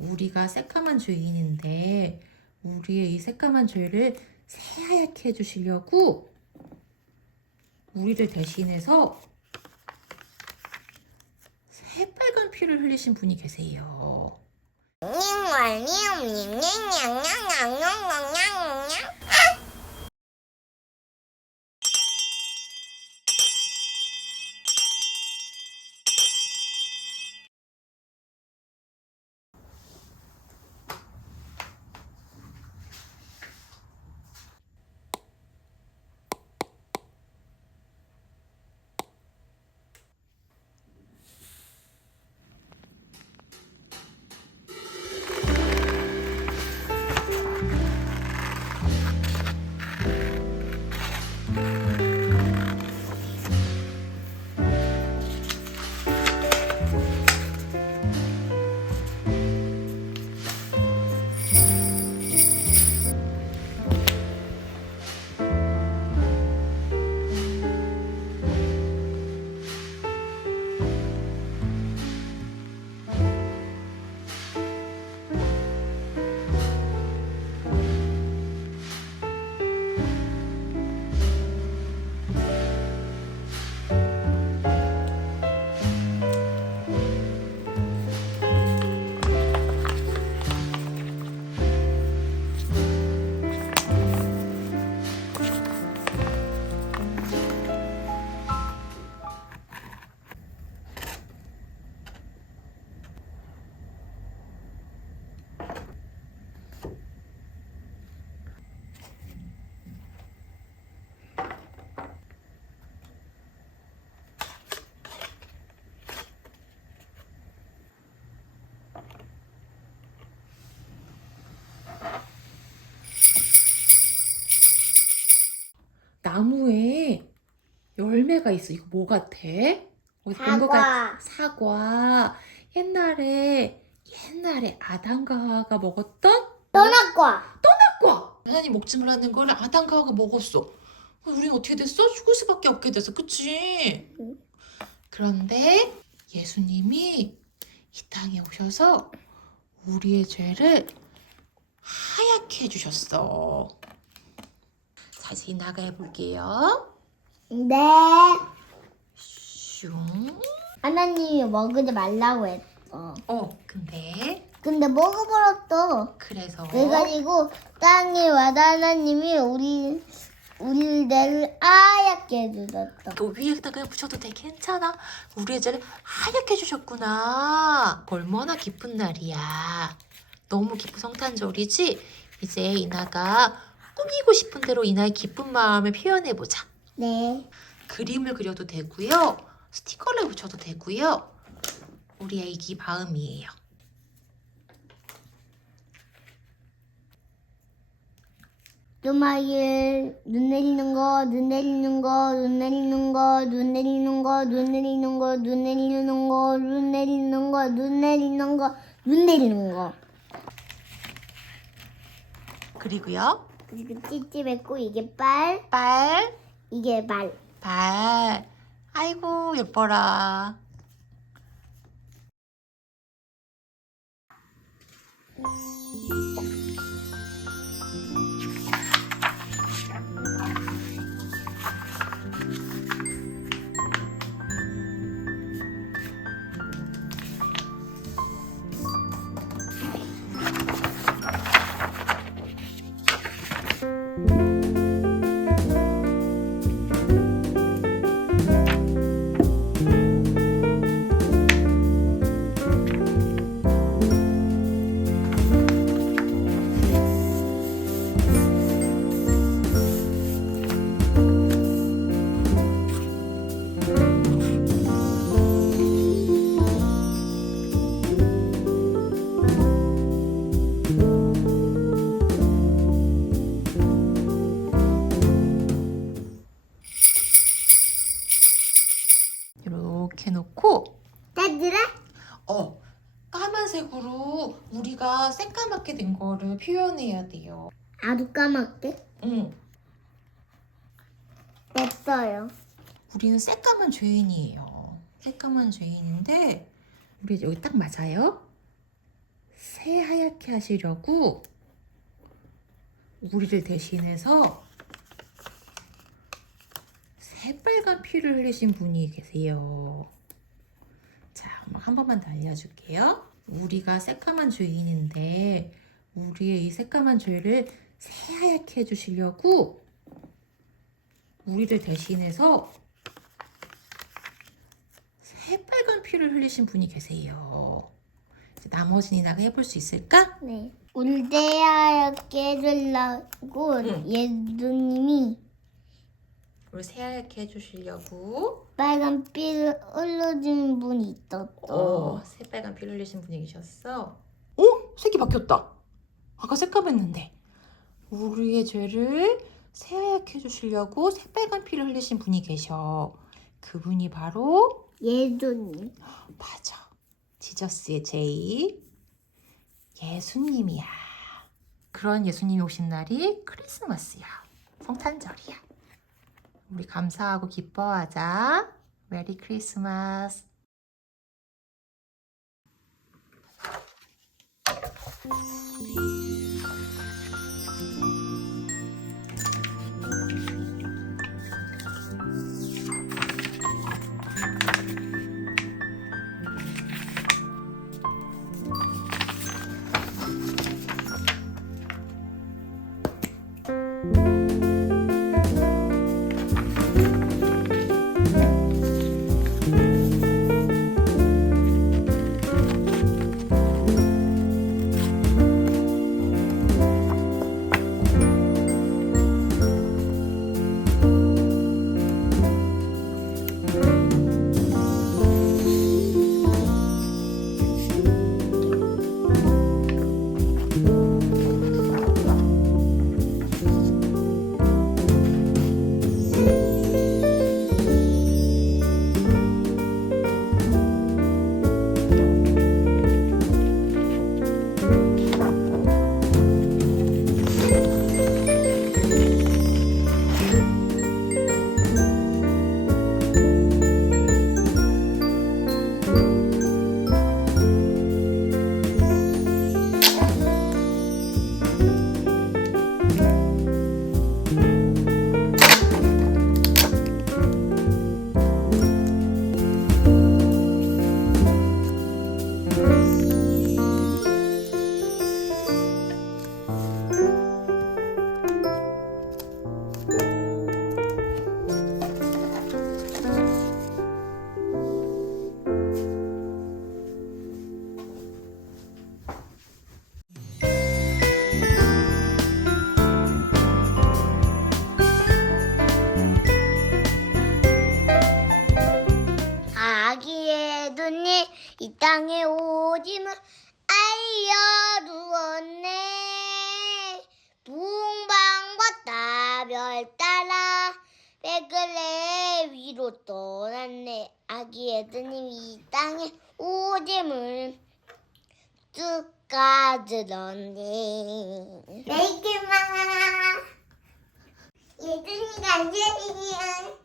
우리가 새까만 죄인인데 우리의 이 새까만 죄를 새하얗게 해주시려고 우리를 대신해서 새빨간 피를 흘리신 분이 계세요. 나무에 열매가 있어. 이거 뭐 같아? 어디서 본것 사과. 사과. 옛날에 아담과 하와가 먹었던 떠나과. 사과. 하나님 먹지 말라는 걸 아담과 하와가 먹었어. 우리는 어떻게 됐어? 죽을 수밖에 없게 됐어. 그치? 응. 그런데 예수님이 이 땅에 오셔서 우리의 죄를 하얗게 해주셨어. 다시 나가해 볼게요. 네. 슝. 하나님이 먹지 말라고 했어. 근데 먹어버렸어. 그래서 그래가지고 땅에 와다 하나님이 우리를 하얗게 해주셨어. 또 위에다 그냥 붙여도 돼. 괜찮아. 우리의 죄를 하얗게 해주셨구나. 얼마나 기쁜 날이야. 너무 기쁜 성탄절이지? 이제 이나가 꾸미고 싶은 대로 이나의 기쁜 마음을 표현해보자. 네. 그림을 그려도 되고요. 스티커를 붙여도 되고요. 우리 애기 마음이에요. 토마일 눈 내리는 거, 눈 내리는 거, 눈 내리는 거, 눈 내리는 거, 눈 내리는 거, 눈 내리는 거, 눈 내리는 거, 눈 내리는 거, 눈 내리는 거. 그리고요. 그리고 찌찌했고 이게 빨, 빨. 이게 말. 발. 아이고 예뻐라. 이렇게 놓고 따지라? 까만색으로 우리가 새까맣게 된 거를 표현해야 돼요. 아주 까맣게? 응. 됐어요. 우리는 새까만 죄인이에요. 새까만 죄인인데 우리 여기 딱 맞아요. 새하얗게 하시려고 우리를 대신해서 새빨간 피를 흘리신 분이 계세요. 자, 한 번만 더 알려줄게요. 우리가 새까만 주인인데 우리의 이 새까만 죄를 새하얗게 해주시려고 우리를 대신해서 새빨간 피를 흘리신 분이 계세요. 이제 나머지 니나가 해볼 수 있을까? 네. 울대하얗게 해주려고 응. 예수님이 우리 새하얗게 해주시려고 빨간 피를 흘려주는 분이 있었어. 새빨간 피를 흘리신 분이 계셨어. 색이 바뀌었다. 아까 새까맸는데 우리의 죄를 새하얗게 해주시려고 새빨간 피를 흘리신 분이 계셔. 그분이 바로 예수님. 맞아. 지저스의 제이 예수님이야. 그런 예수님이 오신 날이 크리스마스야. 성탄절이야. 우리 감사하고 기뻐하자. 메리 크리스마스. 아기의 눈이 이 땅에 오짐을 알려주었네. 붕방과 따별 따라 베글레 위로 떠났네. 아기의 눈이 이 땅에 오짐을 쭉 가들었네. 메이크마 예준이가 제일